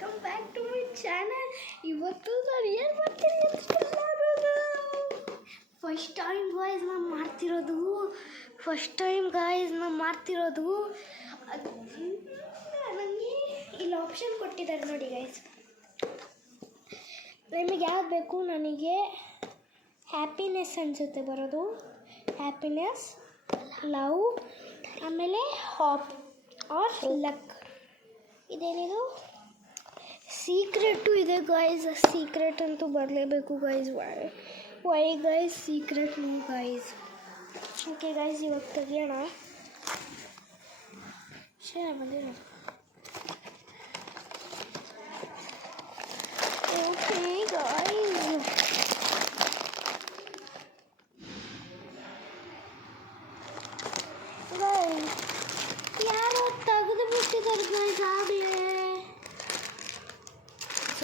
Welcome back to my channel. ಇವತ್ತು ನಾನು ಏನು ಮಾಡ್ತೀನಿ ಫಸ್ಟ್ ಟೈಮ್ ಗಾಯ್ಸ್ ನಾನು ಮಾಡ್ತಿರೋದು ನನಗೆ ಇಲ್ಲಿ ಆಪ್ಷನ್ ಕೊಟ್ಟಿದ್ದಾರೆ ನೋಡಿ ಗೈಸ್. ನಿಮಗೆ ಯಾವ್ದು ಬೇಕು? ನನಗೆ ಹ್ಯಾಪಿನೆಸ್ ಅನಿಸುತ್ತೆ ಬರೋದು. ಹ್ಯಾಪಿನೆಸ್, ಲವ್, ಆಮೇಲೆ ಹಾಪ್ ಆರ್ ಲಕ್. ಇದೇನಿದು? ಸೀಕ್ರೆಟು ಇದೆ ಗಾಯ್ಸ್. ಸೀಕ್ರೆಟ್ ಅಂತೂ ಬರಲೇಬೇಕು guys. Why guys secret no guys. Okay guys, ಇವಾಗ ತೆಗಿಯೋಣ. ಬಂದಿರೋದು. ಓಕೆ ಗಾಯ್ಸ್, ಯಾರೋ ತೆಗೆದು ಬಿಟ್ಟಿದ್ದಾರೆ ಗಾಯ್ಸ್ ಆಗಲೇ.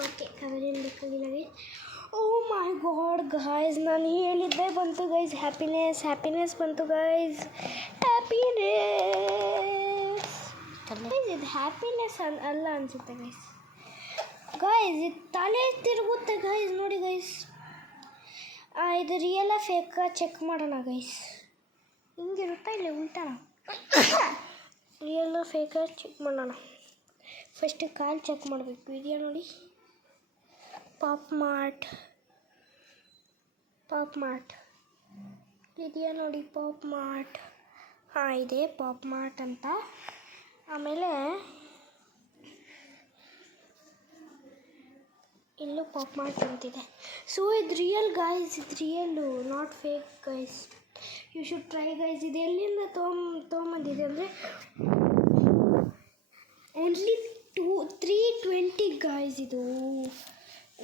ಓಕೆ, ಕವರೇನು ಬೇಕಾಗಿಲ್ಲ ಗೈಸ್. ಓ ಮೈ ಗಾಡ್ ಗಾಯ್ಸ್, ನಾನು ಹೇಳಿದ್ದೆ ಬಂತು ಗೈಸ್. ಹ್ಯಾಪಿನೆಸ್ ಬಂತು ಗೈಸ್. ಇದು ಹ್ಯಾಪಿನೆಸ್ ಅಲ್ಲ ಅನಿಸುತ್ತೆ ಗೈಸ್. ಇದು ತಲೆ ತಿರುಗುತ್ತೆ ಗೈಸ್. ನೋಡಿ ಗೈಸ್, ಇದು ರಿಯಲ್ ಫೇಕ್ ಚೆಕ್ ಮಾಡೋಣ ಗೈಸ್. ಹಿಂಗಿರುತ್ತಾ ಇಲ್ಲ ಉಲ್ಟಾನ? ರಿಯಲ್ ಫೇಕ ಚೆಕ್ ಮಾಡೋಣ. ಫಸ್ಟ್ ಕಾಲು ಚೆಕ್ ಮಾಡಬೇಕು. ಇದೆಯಾ ನೋಡಿ, ಪಾಪ್ ಮಾರ್ಟ್ ಇದೆಯಾ ನೋಡಿ, ಪಾಪ್ ಮಾರ್ಟ್. ಹಾಂ, ಇದೆ ಪಾಪ್ ಮಾರ್ಟ್ ಅಂತ. ಆಮೇಲೆ ಇಲ್ಲೂ ಪಾಪ್ ಮಾರ್ಟ್ ಅಂತಿದೆ. ಸೊ ಇದು ರಿಯಲ್ ಗಾಯ್ಸ್, ಇದು real, not fake guys. You should try guys. ಇದು ಎಲ್ಲಿಂದ ತೊಗೊಂಬಂದಿದೆ ಅಂದರೆ ಓನ್ಲಿ 320 ಗಾಯ್ಸ್. ಇದು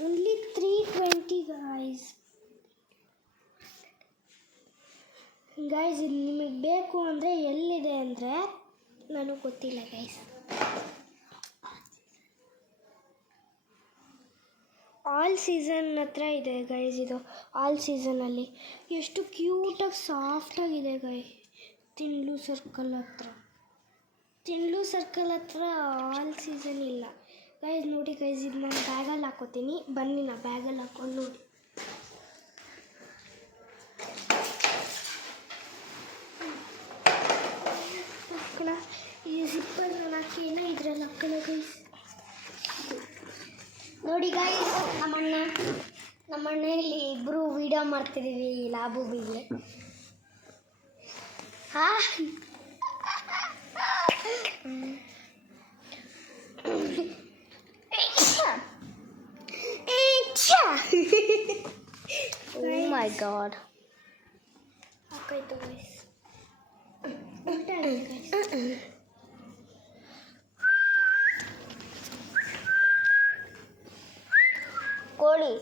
ಓನ್ಲಿ 320 ಗಾಯ್ಸ್. ಇದು ನಿಮಗೆ ಬೇಕು ಅಂದರೆ ಎಲ್ಲಿದೆ ಅಂದರೆ ನನಗೆ ಗೊತ್ತಿಲ್ಲ ಗೈಸ್. ಆಲ್ ಸೀಸನ್ ಹತ್ರ ಇದೆ ಗೈಸ್. ಇದು ಆಲ್ ಸೀಸನಲ್ಲಿ ಎಷ್ಟು ಕ್ಯೂಟಾಗಿ ಸಾಫ್ಟಾಗಿದೆ ಗೈ. ತಿಂಡ್ಲು ಸರ್ಕಲ್ ಹತ್ರ ಆಲ್ ಸೀಸನ್ ಇಲ್ಲ ಗೈಸ್. ನೋಡಿ ಗೈಸ್, ಇದು ನಾನು ಬ್ಯಾಗಲ್ಲಿ ಹಾಕೋತೀನಿ. ಬನ್ನಿ, ನಾ ಬ್ಯಾಗಲ್ಲಿ ಹಾಕೊಂಡು ನೋಡಿ. ಈ ಜಿಪ್ಪಲ್ಲಿ ನಾನು ಹಾಕಿನ ಇದ್ರಲ್ಲಿ ಹಾಕೋಣ ಗೈಸ್. ನೋಡಿ ಗೈಸ್, ನಮ್ಮಣ್ಣ ಇಲ್ಲಿ ಇಬ್ಬರು ವಿಡಿಯೋ ಮಾಡ್ತಿದ್ದೀವಿ ಲಾಬು ಬಿಗೆ. Oh my god. ಹಾಕಾಯ್ತು ಗೈಸ್. ಕೋಳಿ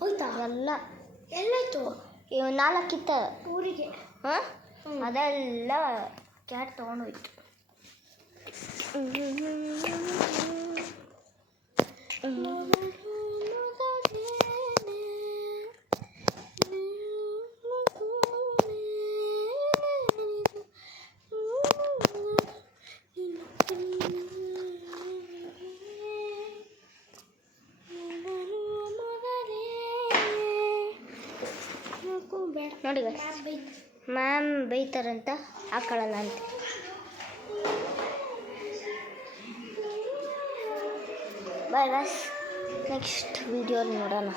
ಹೋಯ್ತಾ? ಎಲ್ಲಾಯ್ತು? 4 ಇತ್ತ ಊರಿಗೆ. ಅದೆಲ್ಲ ಕ್ಯಾಟ್ ತೊಗೊಂಡೋಯ್ತು. ನೋಡಿ ಮ್ಯಾಮ್ ಬೈತಾರಂತ ಹಾಕೊಳ್ಳಲ್ಲ ಅಂತ. ಬಾಯ್ ಗಾಯ್ಸ್, ನೆಕ್ಸ್ಟ್ ವಿಡಿಯೋಲಿ ನೋಡೋಣ.